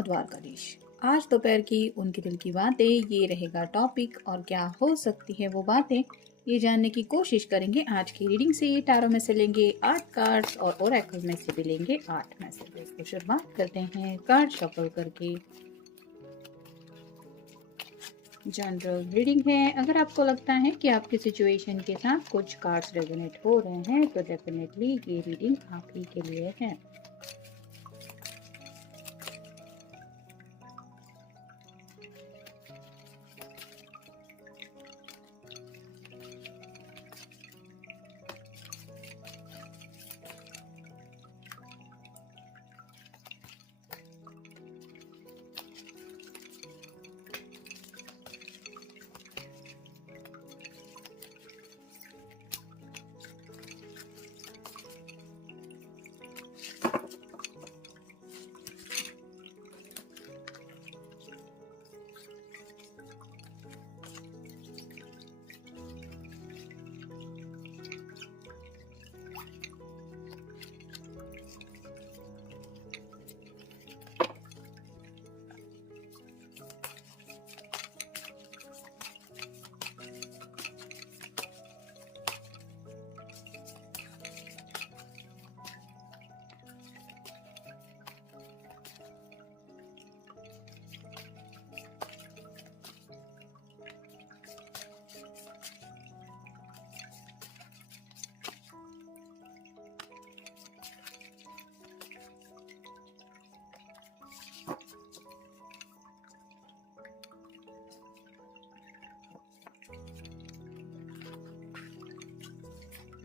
हो द्वारकाधीश। आज दोपहर की उनके दिल की बातें ये रहेगा टॉपिक, और क्या हो सकती है वो बातें ये जानने की कोशिश करेंगे आज की रीडिंग से। टारो में से लेंगे 8 कार्ड्स और ओरेकल में से भी लेंगे 8 मैसेजेस। तो शुरुआत करते हैं कार्ड शफल करके। जनरल रीडिंग है। अगर आपको लगता है कि आपकी सिचुएशन के साथ कुछ कार्ड्स रेजोनेट हो रहे हैं तो डेफिनेटली ये रीडिंग आप ही के लिए है।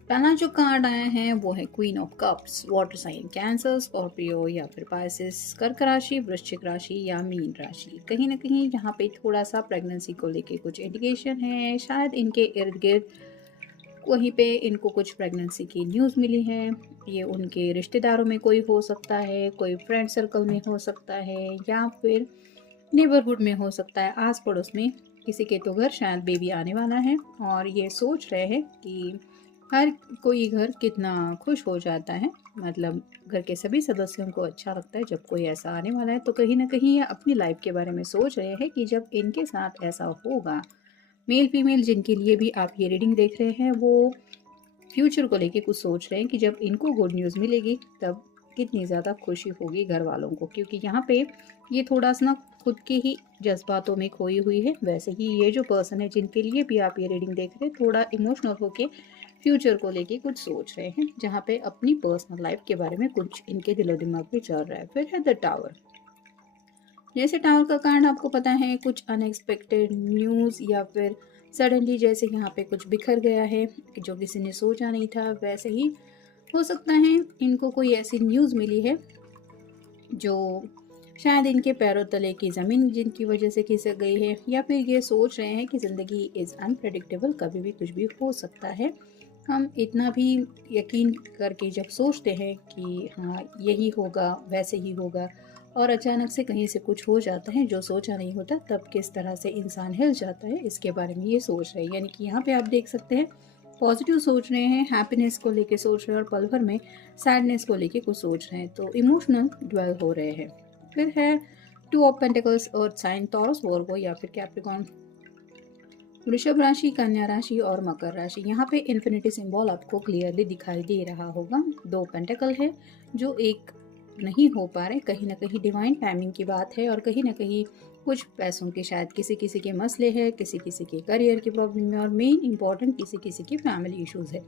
पहला जो कार्ड आया है वो है queen of cups. Water sign Cancer, Scorpio या फिर पाइसेस, कर्क राशि, वृश्चिक राशि या मीन राशि। कहीं ना कहीं यहाँ पे थोड़ा सा प्रेगनेंसी को लेके कुछ इंडिकेशन है। शायद इनके इर्द गिर्द वहीं पे इनको कुछ प्रेगनेंसी की न्यूज़ मिली है। ये उनके रिश्तेदारों में कोई हो सकता है, कोई फ्रेंड सर्कल में हो सकता है, या फिर नेबरहुड में हो सकता है, आस पड़ोस में किसी के तो घर शायद बेबी आने वाला है। और ये सोच रहे हैं कि हर कोई घर कितना खुश हो जाता है, मतलब घर के सभी सदस्यों को अच्छा लगता है जब कोई ऐसा आने वाला है। तो कहीं ना कहीं ये अपनी लाइफ के बारे में सोच रहे हैं कि जब इनके साथ ऐसा होगा। मेल फीमेल जिनके लिए भी आप ये रीडिंग देख रहे हैं वो फ्यूचर को लेके कुछ सोच रहे हैं कि जब इनको गुड न्यूज़ मिलेगी तब कितनी ज़्यादा खुशी होगी घर वालों को। क्योंकि यहाँ पे ये थोड़ा सा ना खुद के ही जज्बातों में खोई हुई है। वैसे ही ये जो पर्सन है जिनके लिए भी आप ये रीडिंग देख रहे हैं थोड़ा इमोशनल होके फ्यूचर को लेके कुछ सोच रहे हैं, जहाँ पे अपनी पर्सनल लाइफ के बारे में कुछ इनके दिलो दिमाग में चल रहा है। फिर है द टावर। जैसे टावर का कार्ड आपको पता है कुछ अनएक्सपेक्टेड न्यूज़, या फिर सडनली जैसे यहाँ पे कुछ बिखर गया है जो किसी ने सोचा नहीं था। वैसे ही हो सकता है इनको कोई ऐसी न्यूज़ मिली है जो शायद इनके पैरों तले की ज़मीन जिनकी वजह से खिसक गई है, या फिर ये सोच रहे हैं कि ज़िंदगी इज़ अनप्रेडिक्टेबल, कभी भी कुछ भी हो सकता है। हम इतना भी यकीन करके जब सोचते हैं कि हाँ यही होगा वैसे ही होगा, और अचानक से कहीं से कुछ हो जाता है जो सोचा नहीं होता, तब किस तरह से इंसान हिल जाता है इसके बारे में ये सोच रहे हैं। यानी कि यहाँ पे आप देख सकते हैं पॉजिटिव सोच रहे हैं, हैप्पीनेस को लेके सोच रहे हैं, और पल भर में सैडनेस को लेके कुछ सोच रहे हैं। तो इमोशनल ड्वेल हो रहे हैं। फिर है two of pentacles, earth sign, Taurus, Virgo या फिर कैप्रिकॉर्न, वृषभ राशि, कन्या राशि और मकर राशि। यहाँ पे इन्फिनिटी सिंबल आपको क्लियरली दिखाई दे रहा होगा। 2 पेंटिकल है जो एक नहीं हो पा रहे। कहीं ना कहीं डिवाइन टाइमिंग की बात है, और कहीं ना कहीं कुछ पैसों के शायद किसी किसी के मसले हैं, किसी किसी के करियर की प्रॉब्लम है, और मेन इंपॉर्टेंट किसी किसी की फैमिली इश्यूज है,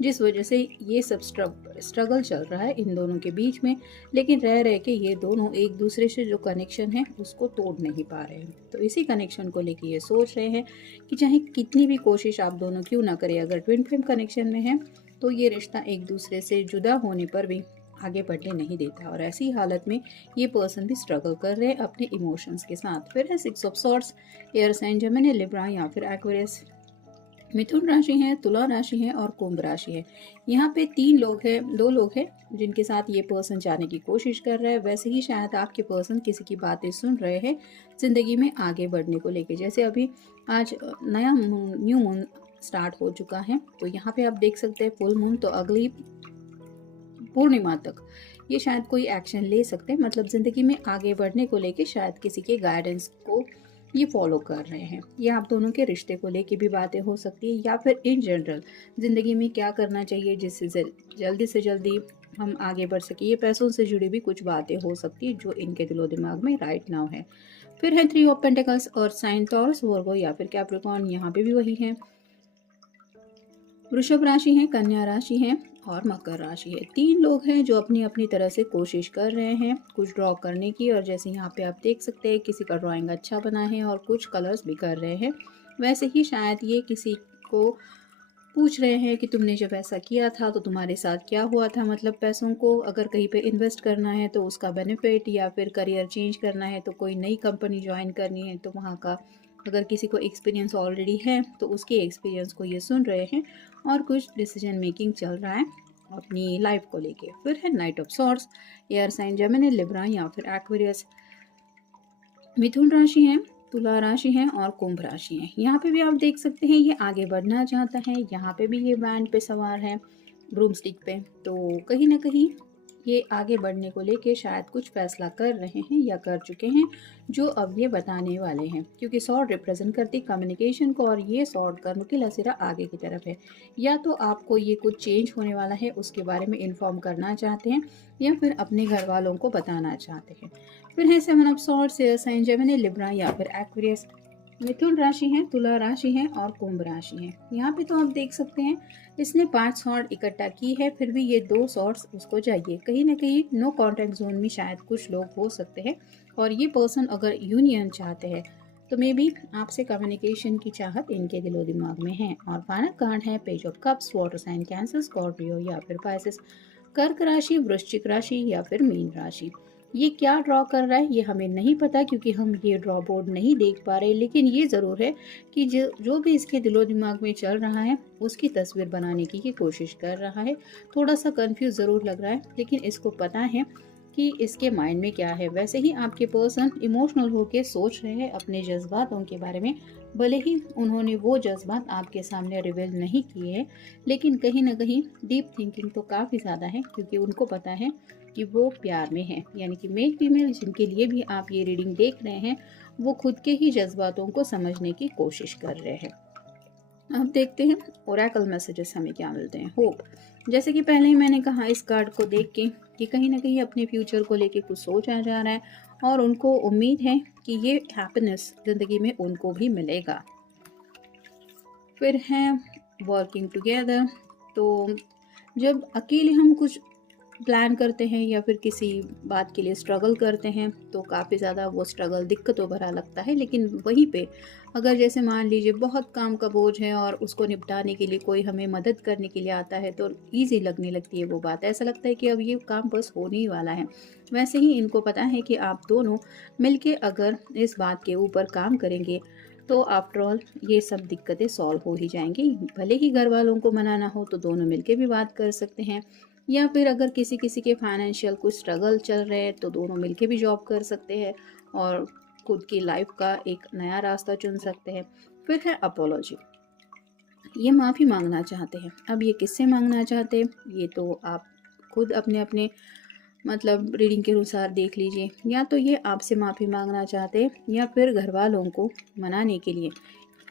जिस वजह से ये सब स्ट्रगल चल रहा है इन दोनों के बीच में। लेकिन रह रह के ये दोनों एक दूसरे से जो कनेक्शन है उसको तोड़ नहीं पा रहे हैं। तो इसी कनेक्शन को लेके ये सोच रहे हैं कि चाहे कितनी भी कोशिश आप दोनों क्यों ना करें, अगर ट्विन फ्लेम कनेक्शन में है तो ये रिश्ता एक दूसरे से जुदा होने पर भी आगे बढ़ने नहीं देता। और ऐसी हालत में ये पर्सन भी स्ट्रगल कर रहे हैं अपने इमोशंस के साथ। फिर है 6 of swords, air sign, Gemini, Libra या फिर एक्वेरियस। मिथुन राशि है, तुला राशि है और कुंभ राशि है। यहाँ पे 3 लोग हैं, 2 लोग हैं जिनके साथ ये पर्सन जाने की कोशिश कर रहा है। वैसे ही शायद आपके पर्सन किसी की बातें सुन रहे हैं जिंदगी में आगे बढ़ने को लेके। जैसे अभी आज नया न्यू मून स्टार्ट हो चुका है, तो यहाँ पे आप देख सकते हैं फुल मून, तो अगली पूर्णिमा तक ये शायद कोई एक्शन ले सकते हैं, मतलब ज़िंदगी में आगे बढ़ने को लेके शायद किसी के गाइडेंस को ये फॉलो कर रहे हैं। या आप दोनों के रिश्ते को लेके भी बातें हो सकती है, या फिर इन जनरल ज़िंदगी में क्या करना चाहिए जिससे जल्दी से जल्दी हम आगे बढ़ सके। ये पैसों से जुड़ी भी कुछ बातें हो सकती है जो इनके दिलो दिमाग में राइट नाउ है। फिर है थ्री ऑफ पेंटिकल्स और साइन टॉरस वर्गो या फिर कैप्रिकॉर्न, यहाँ पे भी वही है। वृषभ राशि है, कन्या राशि है और मकर राशि है। 3 लोग हैं जो अपनी अपनी तरह से कोशिश कर रहे हैं कुछ ड्रॉ करने की, और जैसे यहाँ पे आप देख सकते हैं किसी का ड्राइंग अच्छा बना है और कुछ कलर्स भी कर रहे हैं। वैसे ही शायद ये किसी को पूछ रहे हैं कि तुमने जब ऐसा किया था तो तुम्हारे साथ क्या हुआ था, मतलब पैसों को अगर कहीं पे इन्वेस्ट करना है तो उसका बेनिफिट, या फिर करियर चेंज करना है तो कोई नई कंपनी ज्वाइन करनी है तो वहाँ का अगर किसी को एक्सपीरियंस ऑलरेडी है तो उसके एक्सपीरियंस को ये सुन रहे हैं, और कुछ डिसीजन मेकिंग चल रहा है अपनी लाइफ को लेके। फिर है knight of swords, air sign Gemini, Libra या फिर एक्वेरियस। मिथुन राशि है, तुला राशि है और कुंभ राशि है। यहाँ पे भी आप देख सकते हैं ये आगे बढ़ना चाहता है। यहाँ पे भी ये बैंड पे सवार है, ब्रूमस्टिक पे। तो कहीं ना कहीं ये आगे बढ़ने को लेके शायद कुछ फैसला कर रहे हैं या कर चुके हैं, जो अब ये बताने वाले हैं, क्योंकि सॉर्ड रिप्रेजेंट करती कम्युनिकेशन को, और ये सॉर्ड का नुकीला सिरा आगे की तरफ है। या तो आपको ये कुछ चेंज होने वाला है उसके बारे में इन्फॉर्म करना चाहते हैं, या फिर अपने घर वालों को बताना चाहते हैं। फिर है seven of swords, air sign Gemini, Libra या फिर एक्वेरियस। मिथुन राशि है, तुला राशि है और कुंभ राशि है। यहाँ पे तो आप देख सकते हैं इसने 5 सॉर्ड इकट्ठा की है, फिर भी ये 2 सॉर्ड्स उसको चाहिए। कहीं ना कहीं नो कॉन्टैक्ट जोन में शायद कुछ लोग हो सकते हैं, और ये पर्सन अगर यूनियन चाहते हैं तो मे बी आपसे कम्युनिकेशन की चाहत इनके दिलो दिमाग में है। और फाइनल कार्ड है page of cups, water sign Cancer, Scorpio या फिर पाइसेस। कर्क राशि, वृश्चिक राशि या फिर मीन राशि। ये क्या ड्रॉ कर रहा है ये हमें नहीं पता, क्योंकि हम ये ड्रॉ बोर्ड नहीं देख पा रहे, लेकिन ये ज़रूर है कि जो भी इसके दिलो दिमाग में चल रहा है उसकी तस्वीर बनाने की ये कोशिश कर रहा है। थोड़ा सा कंफ्यूज ज़रूर लग रहा है, लेकिन इसको पता है कि इसके माइंड में क्या है। वैसे ही आपके पर्सन इमोशनल होके सोच रहे हैं अपने जज्बातों के बारे में, भले ही उन्होंने वो जज्बात आपके सामने रिवील नहीं किए हैं, लेकिन कहीं ना कहीं डीप थिंकिंग तो काफ़ी ज़्यादा है, क्योंकि उनको पता है कि वो प्यार में है। यानी कि मेल फीमेल जिनके लिए भी आप ये रीडिंग देख रहे हैं वो खुद के ही जज्बातों को समझने की कोशिश कर रहे हैं। अब देखते हैं ओरेकल मैसेजेस हमें क्या मिलते हैं। होप, जैसे कि पहले ही मैंने कहा इस कार्ड को देख के कि कहीं ना कहीं अपने फ्यूचर को लेके कुछ सोचा जा रहा है, और उनको उम्मीद है कि ये हैप्पीनेस ज़िंदगी में उनको भी मिलेगा। फिर है वर्किंग टुगेदर। तो जब अकेले हम कुछ प्लान करते हैं या फिर किसी बात के लिए स्ट्रगल करते हैं तो काफ़ी ज़्यादा वो स्ट्रगल दिक्कतों भरा लगता है, लेकिन वहीं पे अगर जैसे मान लीजिए बहुत काम का बोझ है और उसको निपटाने के लिए कोई हमें मदद करने के लिए आता है तो ईजी लगने लगती है वो बात, ऐसा लगता है कि अब ये काम बस होने ही वाला है। वैसे ही इनको पता है कि आप दोनों मिलके अगर इस बात के ऊपर काम करेंगे तो आफ्टर ऑल ये सब दिक्कतें सॉल्व हो ही जाएंगी। भले ही घर वालों को मनाना हो तो दोनों मिलके भी बात कर सकते हैं, या फिर अगर किसी किसी के फाइनेंशियल कुछ स्ट्रगल चल रहे हैं तो दोनों मिलके भी जॉब कर सकते हैं और खुद की लाइफ का एक नया रास्ता चुन सकते हैं। फिर है अपोलॉजी, ये माफ़ी मांगना चाहते हैं। अब ये किससे मांगना चाहते हैं ये तो आप खुद अपने अपने मतलब रीडिंग के अनुसार देख लीजिए। या तो ये आपसे माफ़ी मांगना चाहते हैं, या फिर घर वालों को मनाने के लिए,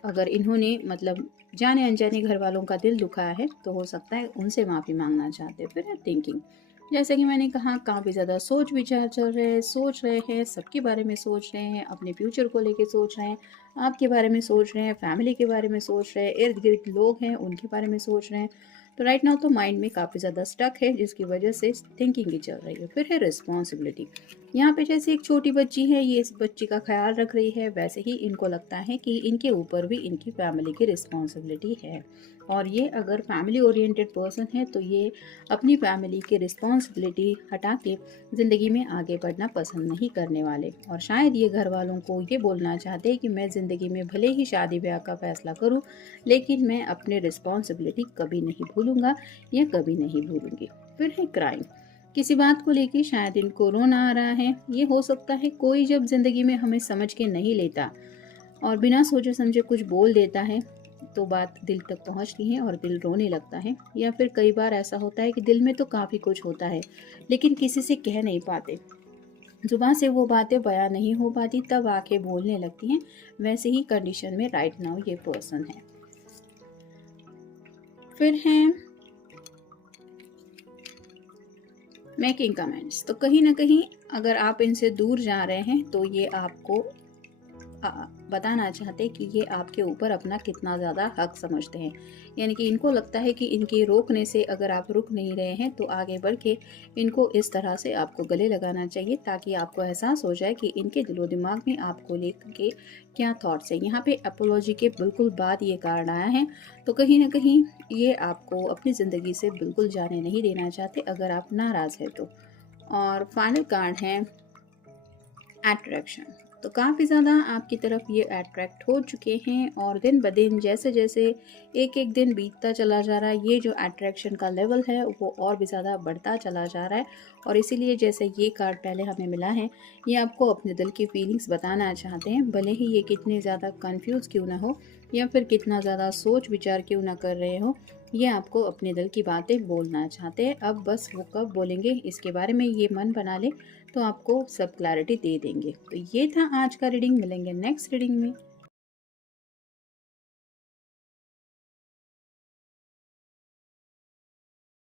अगर इन्होंने मतलब जाने अनजाने घर वालों का दिल दुखाया है तो हो सकता है उनसे माफ़ी मांगना चाहते हैं। फिर है थिंकिंग, जैसे कि मैंने कहा काफ़ी ज़्यादा सोच विचार चल रहे हैं, सोच रहे हैं, सबके बारे में सोच रहे हैं, अपने फ्यूचर को लेके सोच रहे हैं, आपके बारे में सोच रहे हैं, फैमिली के बारे में सोच रहे हैं, इर्द गिर्द लोग हैं उनके बारे में सोच रहे हैं। तो राइट नाउ तो माइंड में काफ़ी ज़्यादा स्टक है जिसकी वजह से थिंकिंग ही चल रही है। फिर है रिस्पॉन्सिबिलिटी, यहाँ पे जैसे एक छोटी बच्ची है ये इस बच्ची का ख्याल रख रही है, वैसे ही इनको लगता है कि इनके ऊपर भी इनकी फैमिली की रिस्पॉन्सिबिलिटी है। और ये अगर फैमिली ओरिएंटेड पर्सन है तो ये अपनी फैमिली की रिस्पॉन्सिबिलिटी हटा के ज़िंदगी में आगे बढ़ना पसंद नहीं करने वाले। और शायद ये घर वालों को ये बोलना चाहते हैं कि मैं ज़िंदगी में भले ही शादी ब्याह का फैसला करूं, लेकिन मैं अपनी रिस्पॉन्सिबिलिटी कभी नहीं भूलूंगा या कभी नहीं भूलूंगी। फिर है क्राइम, किसी बात को लेके शायद इनको रोना आ रहा है। ये हो सकता है कोई जब ज़िंदगी में हमें समझ के नहीं लेता और बिना सोचे समझे कुछ बोल देता है, तो बात दिल तक पहुंचती है और दिल रोने लगता है। या फिर कई बार ऐसा होता है कि दिल में तो काफ़ी कुछ होता है लेकिन किसी से कह नहीं पाते, जुबान से वो बातें बयां नहीं हो पाती, तब आंखें बोलने लगती हैं। वैसे ही कंडीशन में राइट नाउ ये पर्सन है। फिर हैं मेकिंग कमेंट्स। तो कहीं ना कहीं अगर आप इनसे दूर जा रहे हैं तो ये आपको अ, बताना चाहते हैं कि ये आपके ऊपर अपना कितना ज़्यादा हक समझते हैं। यानी कि इनको लगता है कि इनके रोकने से अगर आप रुक नहीं रहे हैं तो आगे बढ़ के इनको इस तरह से आपको गले लगाना चाहिए, ताकि आपको एहसास हो जाए कि इनके दिलो दिमाग में आपको लेकर के क्या थॉट्स हैं। यहाँ पे अपोलॉजी के बिल्कुल बाद ये कार्ड आया है, तो कहीं ना कहीं ये आपको अपनी ज़िंदगी से बिल्कुल जाने नहीं देना चाहते अगर आप नाराज़ है तो। और फाइनल कार्ड है अट्रैक्शन। तो काफ़ी ज़्यादा आपकी तरफ ये अट्रैक्ट हो चुके हैं और दिन ब दिन जैसे जैसे एक एक दिन बीतता चला जा रहा है, ये जो अट्रैक्शन का लेवल है वो और भी ज़्यादा बढ़ता चला जा रहा है। और इसीलिए जैसे ये कार्ड पहले हमें मिला है, ये आपको अपने दिल की फीलिंग्स बताना चाहते हैं, भले ही ये कितने ज़्यादा कंफ्यूज क्यों ना हो या फिर कितना ज़्यादा सोच विचार क्यों ना कर रहे हो, ये आपको अपने दिल की बातें बोलना चाहते हैं। अब बस वो कब बोलेंगे इसके बारे में ये मन बना ले तो आपको सब क्लैरिटी दे देंगे। तो ये था आज का रीडिंग, मिलेंगे नेक्स्ट रीडिंग में।